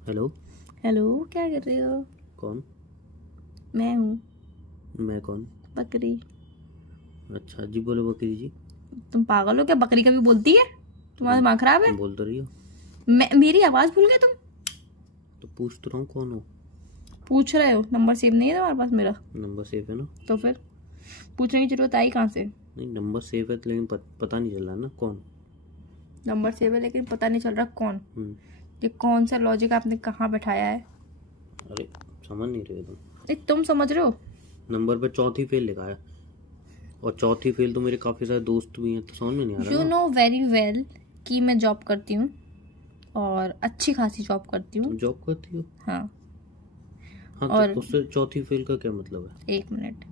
Hello. Hello, क्या कर रहे हो? कौन? मैं हूँ मैं कौन? बकरी। अच्छा जी, बोलो बकरी जी। तुम पागल हो क्या? बकरी कभी बोलती है? तो तुम्हारा दिमाग खराब है? तुम बोल तो रही हो। मेरी आवाज भूल गए तुम? तो पूछ तो रहा हूँ कौन हो। पूछ रहे हो? नंबर सेव नहीं है तुम्हारे पास मेरा? नंबर सेव है ना। तो फिर पूछने की जरूरत आई कहाँ से? नहीं, नंबर सेव है तो लेकिन पता नहीं चल रहा ना कौन। नंबर सेव है लेकिन पता नहीं चल रहा कौन। हम्म। ये कौन सा लॉजिक आपने कहाँ बैठाया है? अरे समझ नहीं रहे तुम। तुम समझ रहे हो? नंबर पे चौथी फेल लिखा है और चौथी फेल तो मेरे काफी सारे दोस्त भी हैं, तो समझ में नहीं आ रहा यू ना। नो वेरी वेल कि मैं जॉब करती हूँ और अच्छी खासी जॉब करती हूँ। तुम जॉब करती हो? हाँ। हाँ, और तो उससे चौथी फेल का क्या मतलब है? 1 मिनट।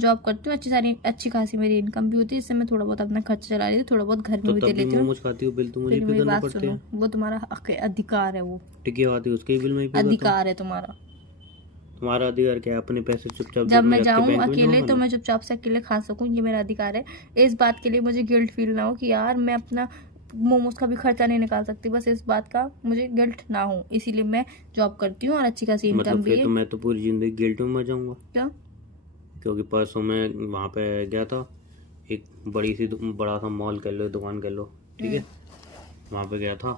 जॉब करती हूँ, अच्छी खासी मेरी इनकम भी होती है, इससे मैं थोड़ा बहुत अपना खर्च चला लेती हूँ, थोड़ा बहुत घर तो में भी दे तब भी लेती हूँ। मोमोज खाती हो, बिल तो मुझे फिर पे मेरी करने बात पड़ते सुनो, हैं। वो तुम्हारा हक है, अधिकार है, वो टिकिया खाती हो, उसके बिल में ही पे करता हूँ। अधिकार है तुम्हारा। तुम्हारा अधिकार क्या है? अपने पैसे चुपचाप जब जेब में मैं रख के जाऊं बैंक में जमा अकेले तो करना। मैं चुपचाप से अकेले खा सकूं, ये मेरा अधिकार है। इस बात के लिए मुझे गिल्ट फील ना हो कि यार मैं अपना मोमोज का भी खर्चा नहीं निकाल सकती, बस इस बात का मुझे गिल्ट ना हो, इसीलिए मैं जॉब करती हूँ और अच्छी खासी इनकम मतलब भी फिर है। तो मैं तो पूरी जिंदगी गिल्ट में मर जाऊंगा। क्या? क्योंकि परसों मैं वहाँ पे गया था, एक बड़ा सा मॉल कह लो, दुकान कह लो, ठीक है। वहाँ पे गया था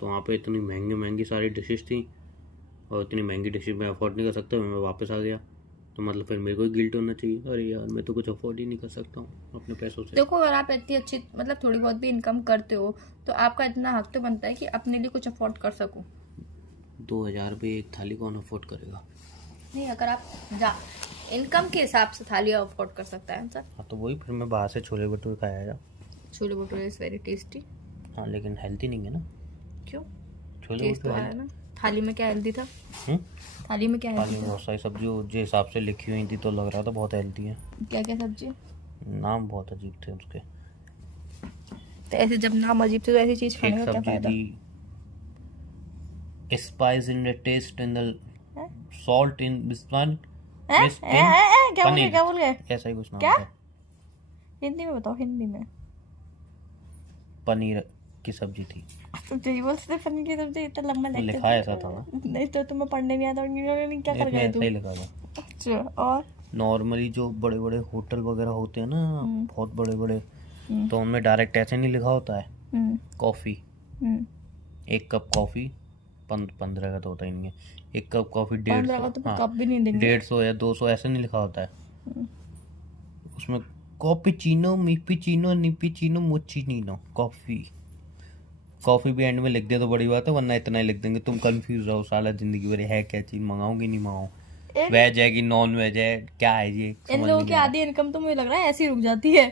तो वहाँ पे इतनी महंगी महंगी सारी डिशेस थी और इतनी महंगी डिशेस मैं अफोर्ड नहीं कर सकता, मैं वापस आ गया। तो मतलब फिर मेरे को गिल्ट होना चाहिए, अरे यार मैं तो कुछ अफोर्ड ही नहीं कर सकता हूँ अपने पैसों से। देखो, अगर आप इतनी अच्छी मतलब थोड़ी बहुत भी इनकम करते हो तो आपका इतना हक तो बनता है कि अपने लिए कुछ अफोर्ड कर सको। 2,000 रुपये एक थाली कौन अफोर्ड करेगा? नहीं, अगर आप जा इनकम के हिसाब से थाली अफोर्ड कर सकता है सर। हाँ तो वही, फिर मैं बाहर से छोले भटूरे खाया जा। Chole bhature is very tasty. हाँ लेकिन हेल्थी नहीं है ना। क्यों? छोले टेस्ट तो भटूरे आया हेल्थ। ना। थाली में क्या हेल्दी था? हम्म। थाली में क्या थाली हेल्दी में था? बहुत सारी सब्जी जिस हिसाब से लिखी हुई थी तो लग रहा था बहुत हेल्थी है। क्या क्या सब्जी? नाम बहुत अजीब थे उसके। तो ऐसे जब नाम अजीब थे तो ऐसी चीज खाने एक का क्या सब्जी फायदा? थी, spice in the taste in the हैं? सॉल्ट इन बिस्वान हैं? मिस इन क्या बोल गए, पनीर, क्या बोल गए? ऐसा ही कुछ नाम क्या? था। हिंदी में बताओ, हिंदी में। पनीर की सब्जी थी। तो यही बोलते थे पनीर की सब्जी, इतना लंबा तो लेक्चर लिखा ऐसा था ना। नहीं तो तुम्हें पढ़ने नहीं आता, क्या कर इसमें गए ऐसा तुम? ही लिखा था। अच्छा, और? नॉर्मली जो बड़े बड़े होटल वगैरह होते हैं ना, बहुत बड़े बड़े, हम्म, तो उनमें डायरेक्ट ऐसे नहीं लिखा होता है हम्म, कॉफ़ी, हम्म। 1 कप कॉफ़ी 15 का तो होता ही नहीं है। 1 कप कॉफ़ी 15 का 150, तो हाँ कप भी नहीं देंगे। 150 या 200 ऐसे नहीं लिखा होता है। उसमें कॉपीचीनो मिपीचीनो निपीचीनो मोचिनीनो कॉफ़ी। कॉफ़ी भी एंड में लिख दिया तो बड़ी बात है, वरना इतना ही लिख देंगे तुम कंफ्यूज रहो साला जिंदगी भर, है क्या चीज़, मंगाऊँ कि नहीं मंगाऊँ, वेज है कि नॉन वेज है, क्या है ये इन समझ में लोगों की नहीं आ रहा। आधी इनकम तो मुझे लग रहा है ऐसी रुक जाती है।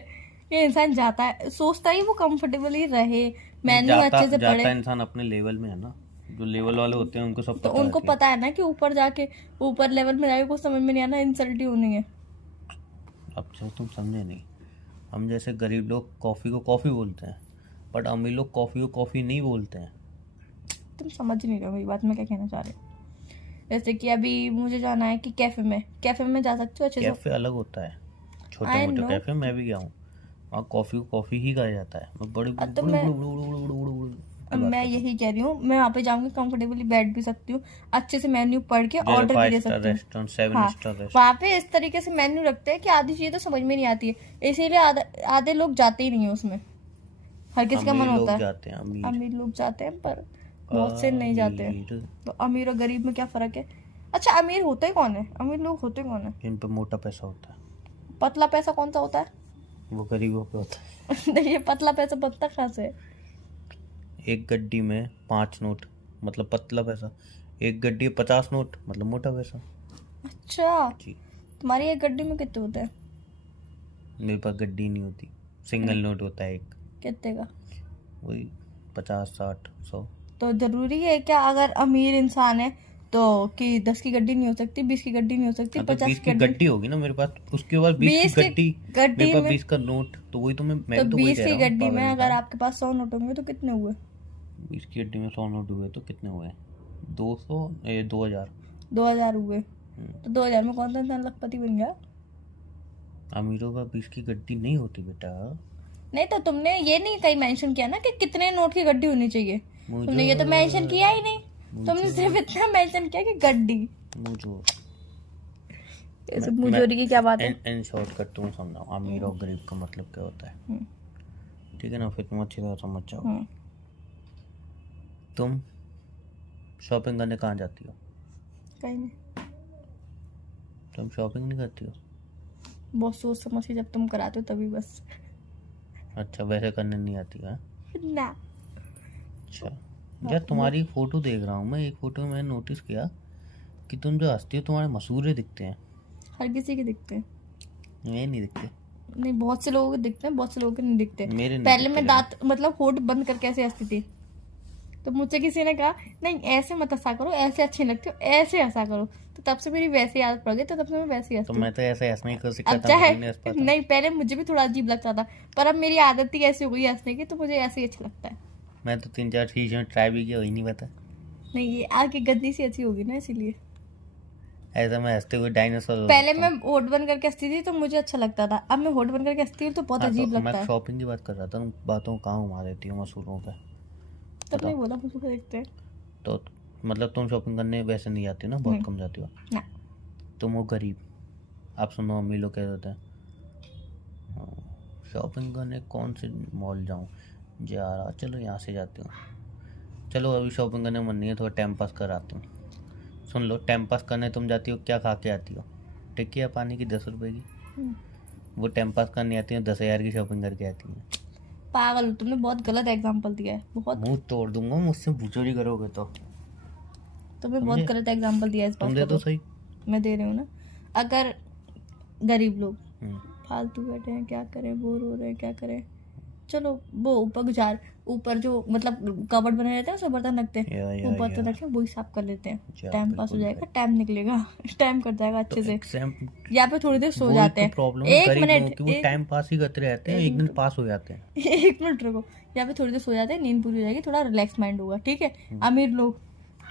ये इंसान जाता है, सोचता है वो कंफर्टेबली रहे, नहीं, मेन्यू जाता अच्छे से जाता पढ़े। इंसान अपने लेवल में है ना। जो लेवल वाले होते हैं उनको सब तो पता उनको रहती है। पता है ना कि ऊपर जाके, ऊपर लेवल में जाके कुछ समझ में नहीं आना, इंसल्ट ही होनी है। अब जो तुम समझे नहीं, हम जैसे गरीब लोग कॉफ़ी को कॉफ़ी बोलते हैं, बट अमीर लोग कॉफ़ी को कॉफ़ी नहीं बोलते हैं। तुम समझ नहीं रहे हो मेरी बात, मैं क्या कहना चाह रही हूँ। जैसे कि अभी मुझे जाना है कि कैफे में जा सकते हो अच्छे से। कैफ़े अलग होता है, छोटे आई मोटे नो। कैफ़े मैं भी गया हूँ, वहाँ कॉफ़ी को कॉफ़ी ही कहा जाता है। मैं बड़ी अब बड़ी तो बड़ी मैं बड़ी बड़ी बड़ी बड़ी बड़ी बड़ी की अब बात मैं करता हूँ। यही कह रही हूँ, मैं वहाँ पे जाऊंगी कंफर्टेबली बैठ भी सकती हूँ, अच्छे से मेन्यू पढ़ के जैसे ऑर्डर भी 5 दे स्टार सकती हूँ। रेस्टोरेंट, 7 हाँ, स्टार रेस्टोरेंट। वहाँ पे इस तरीके से मेन्यू रखते हैं कि आधी चीजें तो समझ में नहीं आती है, इसीलिए आधे लोग जाते ही नहीं है उसमें। हर किसी का मन अमीर होता लोग है। जाते हैं, अमीर। अमीर लोग जाते हैं पर बहुत से नहीं जाते हैं। अमीर तो अमीर और गरीब में क्या फर्क है? अच्छा, अमीर होते कौन है? अमीर लोग होते कौन है? जिन पे मोटा पैसा होता है, पतला पैसा कौन सा होता है? वो गरीबों पे होता है। नहीं, ये पतला पैसा बनता कहाँ से है? एक गड्डी में 5 नोट मतलब पतला पैसा, एक गड्डी में 50 नोट मतलब मोटा पैसा। अच्छा, जी। तुम्हारी एक गड्डी में कितने होते हैं? मेरे पास गड्डी नहीं होती, सिंगल नोट होता है एक, कितने का? वही 50 60 100। तो जरूरी है क्या अगर अमीर इंसान है तो कि 10 की गड्डी नहीं हो सकती, 20 की गड्डी नहीं हो सकती, हाँ तो 50 20 की की गड्डी? गड्डी होगी ना मेरे पास, उसके बाद 20 की 20 की गड्डी। मेरे गड्डी पास में 20 का नोट, तो वही तो मैं तो भी तो वही 20 कह की रहा हूँ, गड्डी पागल में अगर इंसान। आपके पास 100 नोट होंगे तो कितने हुए? 20 की गड्डी में 100 नोट हुए तो कितने हुए? 200 2000। 2000 हुए। तो 2000 में कौन सा इंसान लखपति बन गया? अमीरों का 20 की गड्डी नहीं होती बेटा। नहीं तो तुमने ये नहीं कहीं मेंशन किया ना कि कितने नोट की गड्डी होनी चाहिए। तुमने ये तो मेंशन मुझे किया ही नहीं। तुमने सिर्फ इतना मेंशन किया कि गड्डी। मुझे ऐसे मुझोरी की क्या बात है? इन शॉर्टकट तुम समझाओ अमीर और गरीब का मतलब क्या होता है, ठीक है ना? फिर तुम अच्छी तरह समझ जाओ। तुम शॉपिंग करने कहाँ जाती हो? कहीं नहीं। तुम शॉपिंग नहीं करती हो? बहुत सोच समझ के जब तुम कराते हो तभी बस। अच्छा, वैसे करने नहीं आती है ना। अच्छा यार, तुम्हारी फोटो देख रहा हूँ मैं, एक फोटो में मैंने नोटिस किया कि तुम जो हंसती हो तुम्हारे मसूरे दिखते हैं। हर किसी के दिखते हैं। ये नहीं दिखते। नहीं, बहुत से लोगों के दिखते हैं, बहुत से लोगों के नहीं दिखते। मेरे नहीं पहले दिखते मैं दांत मतलब होठ बंद करके ऐसे हंसती थी, तो मुझसे किसी ने कहा नहीं ऐसे मत हंसा करो, ऐसे अच्छे लगते हो, ऐसे हंसा करो। तो तब से मेरी वैसी आदत पड़ गई, तो तब से मैं वैसे ही तो हंसती हूँ। मैं तो ऐसे हंसने की कोशिश करता अब चाहे हूँ, नहीं, पहले मुझे भी थोड़ा अजीब लगता था, पर अब मेरी आदत ही ऐसी हो गई हंसने की, तो मुझे ऐसे ही अच्छा लगता है। मैं तो 3-4 चीज़ें ट्राई भी किया, वही नहीं पता। नहीं, ये आगे गंदी सी अच्छी होगी ना, इसीलिए। ऐसा मैं हंसते हुए डायनासोर पहले मैं होठ बंद करके हंसती थी तो मुझे अच्छा लगता था, अब मैं होठ बंद करके हंसती हूँ तो बहुत अजीब लगता मैं है। शॉपिंग की बात कर रहा था, तुम बातों कहाँ घुमा देती हो मसूरों पे? तब नहीं बोला, मुझे देखते हैं। तो मतलब तुम शॉपिंग करने वैसे नहीं जाती ना, बहुत कम जाती हो ना। तुम हो गरीब। आप सुनो अम्मी लोग कह देते हैं शॉपिंग करने कौन से मॉल जाऊँ, जा रहा चलो यहाँ से जाती हूँ, चलो अभी शॉपिंग करने मन नहीं है, थोड़ा टाइम पास कर आती हूँ। सुन लो, टाइम पास करने तुम जाती हो, क्या खा के आती हो? टिक्की या पानी की 10 रुपए की। वो टाइम पास करने आती हो 10,000 की शॉपिंग करके आती हैं। पागल, तुमने बहुत गलत एग्जांपल दिया है, बहुत। मुंह तोड़ दूंगा मुझसे बुचोरी करोगे तो। तुमने बहुत गलत एग्जांपल दिया है इस बात तुम का। दे दो सही। मैं दे रही हूँ ना। अगर गरीब लोग फालतू बैठे हैं, क्या करें, बोर हो रहे हैं, क्या करें, चलो वो ऊपर जो मतलब कबर्ड बने रहते हैं, उसमें बर्तन रखते हैं, वो बर्तन रखे वही साफ कर लेते हैं, टाइम पास हो जाएगा, टाइम निकलेगा, टाइम कट जाएगा अच्छे से। यहाँ पे थोड़ी देर सो जाते हैं, एक मिनट, वो टाइम पास ही करते रहते हैं, एक दिन पास हो जाते हैं। एक मिनट रुको, यहाँ पे थोड़ी देर सो जाते हैं, नींद पूरी हो जाएगी, थोड़ा रिलैक्स माइंड होगा, ठीक है। अमीर लोग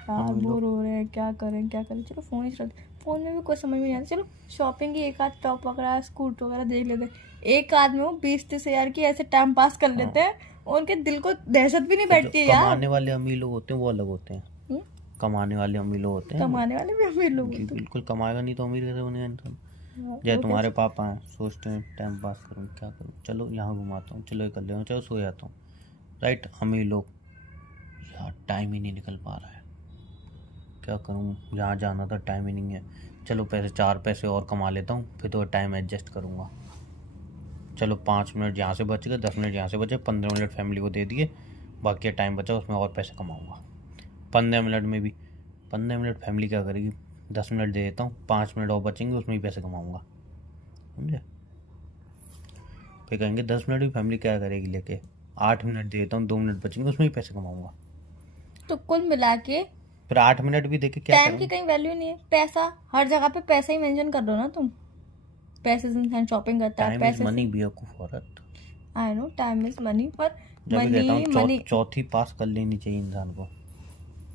बोर हो रहे हैं, क्या करें क्या करें, चलो फोन ही चलाते, फोन में भी कोई समझ में नहीं आता, चलो शॉपिंग की एक आध टॉप वगैरह स्कूट वगैरह देख लेते हैं। एक आदमी वो 20-30 हज़ार की ऐसे टाइम पास कर लेते हैं, उनके दिल को दहशत भी नहीं बैठती है यार। कमाने वाले अमीर लोग होते हैं वो अलग होते हैं, कमाने वाले अमीर लोग होते हैं। कमाने वाले भी अमीर लोग होते हैं, बिल्कुल। कमाएगा नहीं तो अमीर कैसे बनेगा इंसान? जैसे तुम्हारे पापा हैं, सोचते हैं टाइम पास करूँ, क्या करूँ, चलो यहाँ घुमाता हूँ, चलो ये कर लेता हूँ, चलो सो जाता हूँ, राइट। अमीर लोग यार टाइम ही नहीं निकल पा रहा है, क्या करूँ, यहाँ जाना था टाइम ही नहीं है, चलो 4 पैसे और कमा लेता हूँ, फिर तो टाइम एडजस्ट करूँगा, चलो 5 मिनट यहाँ से बच गए, 10 मिनट यहाँ से बचे, 15 मिनट फैमिली को दे दिए, बाकी टाइम बचा उसमें और पैसे कमाऊँगा। 15 मिनट में भी 15 मिनट फैमिली क्या करेगी, 10 मिनट दे देता हूँ, 5 मिनट और बचेंगे, उसमें भी पैसे कमाऊँगा, समझे? फिर कहेंगे 10 मिनट भी फैमिली क्या करेगी लेके, 8 मिनट दे देता हूँ, 2 मिनट बचेंगे, उसमें भी पैसे कमाऊँगा। तो कुल मिला के फिर 8 मिनट भी देके क्या टाइम की कहीं वैल्यू नहीं है। पैसा हर जगह पे पैसा ही मेंशन कर दो ना तुम, पैसे से इंसान शॉपिंग करता है, पैसे मनी बेवकूफ औरत। I know time is money, पर मनी चौथी पास कर लेनी चाहिए इंसान को।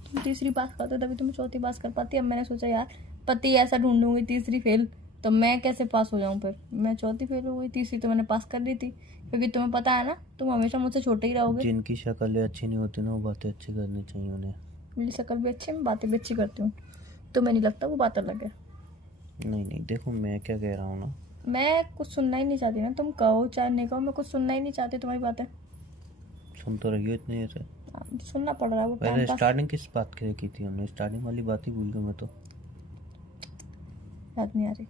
तुम तीसरी पास करते तभी तुम चौथी पास कर पाती। अब मैंने सोचा यार पति ऐसा ढूंढूंगी तीसरी फेल, तो मैं कैसे पास हो जाऊं, फिर मैं चौथी फेल हो गई, तीसरी तो मैंने पास कर ली थी, क्योंकि तुम्हें पता है ना तुम हमेशा मुझसे छोटे ही रहोगे। जिनकी शक्लें अच्छी नहीं होती ना, वो बातें अच्छी करनी चाहिए उन्हें। मेरी शक्ल भी अच्छी है, मैं बातें भी अच्छी करती हूँ, तुम्हें नहीं लगता वो बात अलग है? नहीं देखो मैं क्या कह रहा हूँ ना, मैं कुछ सुनना ही नहीं चाहती ना, तुम कहो चाहे नहीं कहो, मैं कुछ सुनना ही नहीं चाहती तुम्हारी बातें। सुन तो रही हो इतने ऐसे, सुनना पड़ रहा है वो टाइम वैसे पास। स्टार्टिंग किस बात के लिए की थी हमने? स्टार्टिंग वाली बात ही भूल गया मैं तो, याद नहीं आ रही।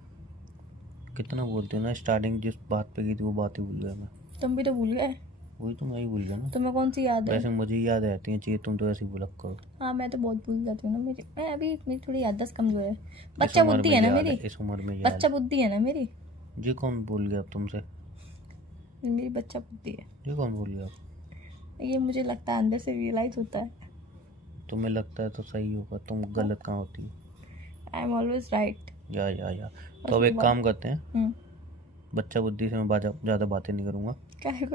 कितना बोलते हो ना, स्टार्टिंग जिस बात पे की थी वो बात ही भूल गया मैं। तुम भी तो भूल गए। वही तो मैं ही भूल गया ना। तुम्हें कौन सी याद है? वैसे मुझे याद रहती है चीज़, तुम तो ऐसे ही भूल करो। हाँ मैं तो बहुत भूल जाती हूँ ना, मैं अभी मेरी थोड़ी याददाश्त कमजोर है, बच्चा बुद्धि है ना मेरी, इस उम्र में बच्चा बुद्धि है ना मेरी। जी कौन भूल गया अब तुमसे? मेरी बच्चा बुद्धि है। जी कौन भूल गया? ये मुझे लगता है अंदर से रियलाइज होता है। तुम्हें लगता है तो सही होगा, तुम गलत कहाँ होती है? I am always right. या तो अब एक काम करते हैं, बच्चा बुद्धि से मैं ज़्यादा बातें नहीं करूँगा। क्या है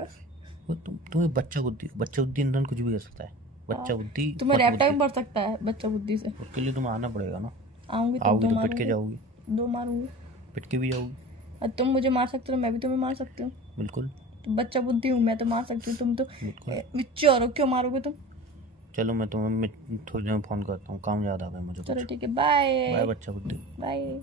तुम्हें बच्चा बुद्धि इंसान कुछ भी कर सकता है। बच्चा बुद्धि तुम्हें रैप्टा भी बढ़ सकता है बच्चा बुद्धि से। उसके लिए तुम्हें आना पड़ेगा ना। आऊंगी तो पिट के जाओगी, 2 मारूंगी, पिट के भी जाओगी। और तुम मुझे मार सकते हो, मैं भी तुम्हें मार सकती हूँ। बिल्कुल। तो बच्चा बुद्धि हूँ मैं, तो मार सकती हूँ, तुम तो मिच्योर हो, क्यों मारोगे तुम? चलो मैं थोड़ी देर में फ़ोन करता हूँ, काम याद आ गया मुझे। चलो ठीक है, बाय बाय बच्चा बुद्धि। बाय।